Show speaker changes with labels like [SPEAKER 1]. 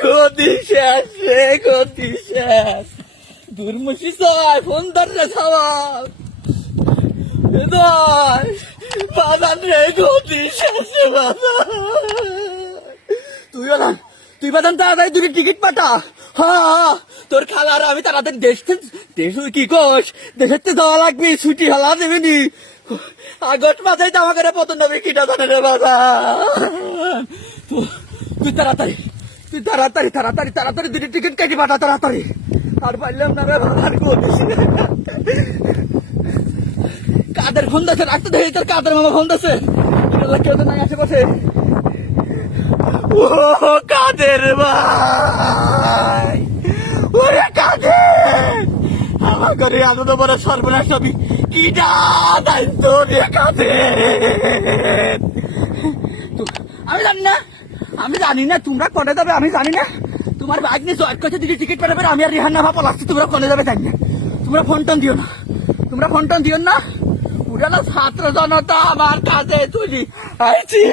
[SPEAKER 1] গতি শেষ রে, গতি শেষ। দুর্মুষি সবাই ফোন ধরে সবাই হৃদয় বাজান রে, গতি শেষ তুই বাদান তুই বাদান তাড়াতাড়ি দুটি টিকিট পাঠা? হ্যাঁ তোর খালার আমি তাড়াতাড়ি দেশ কি কোষ? দেশের থেকে যাওয়া লাগবে, ছুটি হলা দেবে নি। আগস্ট মাসে তো আমাকে পতন নবী কিটা রে বাজান তুই তাড়াতাড়ি। তুই তাড়াতাড়ি তাড়াতাড়ি তাড়াতাড়ি দুটি টিকিট কেটে পাঠা তাড়াতাড়ি। আর পারলাম না রে করিস কাদের ফোন দিচ্ছে রাখতে দেখি তোর কাদের মামা ফোন দিচ্ছে কেউ তো নাই আশেপাশে। ও কাদের ভাই। ওরে কাদের। আমার ঘরে আনন্দ বড় সর্বনাশ সবই কি দায়িত্ব কাদের। আমি জানি না। আমি জানি না, তোমরা কনে যাবে, আমি জানি না। তোমার বাইক নিয়ে জয়েট করছে দিদি টিকিট পাঠাবে আমি আর রিহান নাভা পলাচ্ছি, তোমরা কনে যাবে জানি না। তোমরা ফোন টোন দিও না। তোমরা ফোন টোন দিও না। উড়ালো ছাত্র জনতা আমার কাছে তুলি। আইছি।